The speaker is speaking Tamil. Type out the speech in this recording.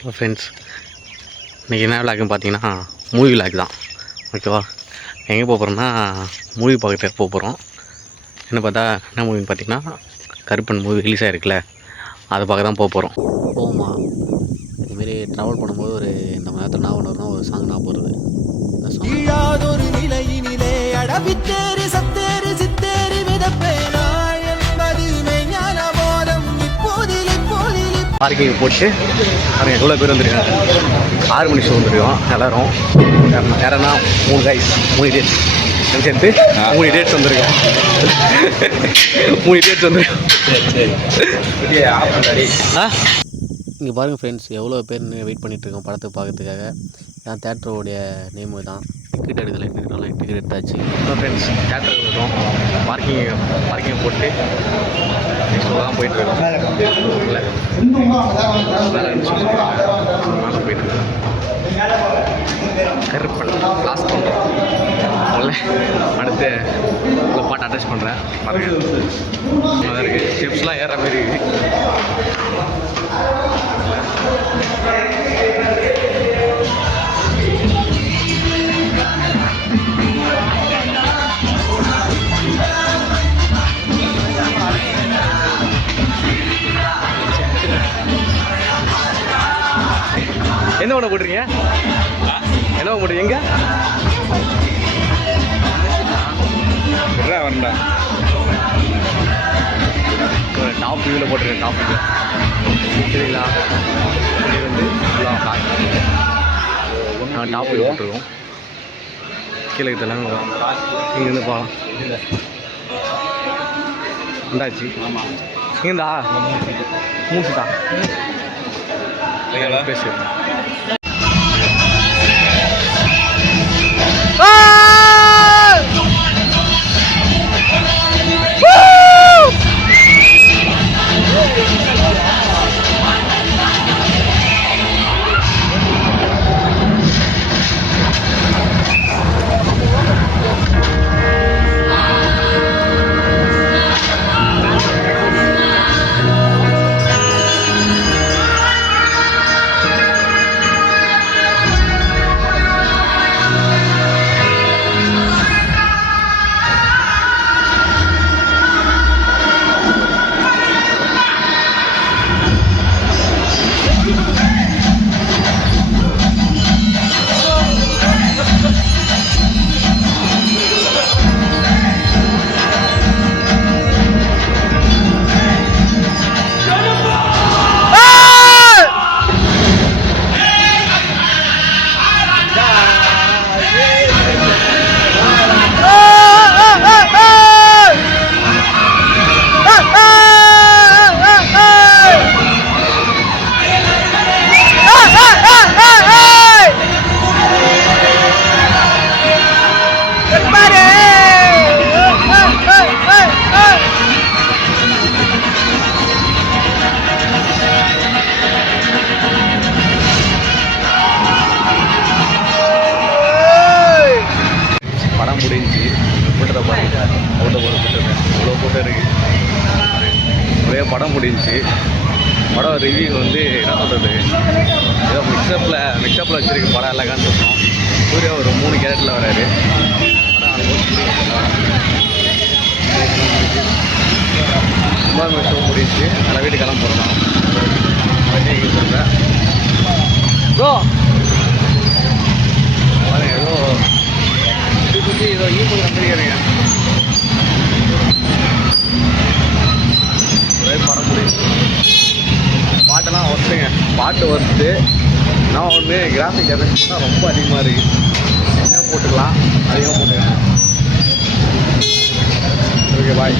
ஃப்ரெண்ட்ஸ், இன்றைக்கி என்ன விளாக்குன்னு பார்த்தீங்கன்னா மூவி விளாக் தான். ஓகேவா? எங்கே போகிறோம்னா மூவி பார்க்கறதுக்கு போகிறோம். என்ன பார்த்தா என்ன மூவின்னு பார்த்தீங்கன்னா கருப்பன் மூவி ரிலீஸ் ஆகிருக்குல்ல, அதை பார்க்க தான் போகிறோம். போமா இதுமாரி ட்ராவல் பண்ணும்போது ஒரு இந்த மணி நேரத்தில் நான் ஒன்று ஒரு சாங் நான் போடுறது பார்க்கிங் போட்டு பாருங்க எவ்வளோ பேர் வந்துருக்காங்க. 6 மணி ஷோ வந்துருக்கோம் எல்லோரும். யாரன்னா 3 கைஸ் 3 டேட்ஸ் சேர்த்து 3 டேட்ஸ் வந்துருக்கோம். 3 டேட்ஸ் வந்துருக்கோம். இங்கே பாருங்கள் ஃப்ரெண்ட்ஸ், எவ்வளோ பேர் வெயிட் பண்ணிகிட்ருக்கோம் படத்தை பார்க்கறதுக்காக. ஏன்னா தேட்டரோடைய நேமு தான். டிக்கெட் எடுக்கலை, டிக்கெட் எடுத்தாச்சு. ஃப்ரெண்ட்ஸ் தேட்டருக்கு இருக்கோம். பார்க்கிங் போட்டு நெக்ஸ்ட் தான் போயிட்டுருக்கோம். இல்லை போயிட்டுருக்கோம். கருப்பன் கிளாஸ் பண்ணுறோம். அடுத்து உங்கள் பாட்டு அட்ரஸ் பண்ணுறேன் பாருங்கள். நல்லா இருக்குது. ஸ்டெப்ஸ்லாம் ஏற மாரி இருக்குது. என்ன பண்ண போட்டுருங்க? என்ன போட்டுருங்க? எங்க வரண்டா டாப் வியூவில் போட்டுருக்கேன். டாப் வியூ சரிங்களா? இது வந்து ஃபுல்லாக நாங்கள் டாப் வியூ போட்டுருக்கோம். கீழே இதெல்லாம் இங்கேருந்து போகலாம். இந்தாச்சு. இங்கேருந்தா 3 சீட்டா பேசு. முடிஞ்சு கூட்டத்தை பாருங்க. அவ்வளோ கூட்டம் இருக்குது. ஒரே படம் முடிஞ்சு. படம் ரிவ்யூ வந்து என்ன சொல்கிறது, ஏதோ மிக்சப்பில் வச்சுருக்கு படம் இல்லைக்கான்னு சொன்னோம். சூர்யா ஒரு 3 கேரக்டரில் வராரு. படம் ஆல்மோஸ்ட் ரொம்ப ஷோ முடிஞ்சு. நல்லா வீட்டு கிளம்புறோம். சொல்கிறேன் ப்ரோ பாருங்க ஏதோ சுற்றி ஏதோ ஈப்புங்கிற மாதிரி இருங்க. ஒரே படம் முடியும். பாட்டெல்லாம் ஒர்த்துங்க. பாட்டு ஒர்த்து. நான் ஒன்று கிராஃபிக் எஃபெக்ட்ஸ் தான் ரொம்ப அதிகமாக இருக்குது. என்ன போட்டுக்கலாம், அதிகமாக போட்டுக்கலாம். Okay bye.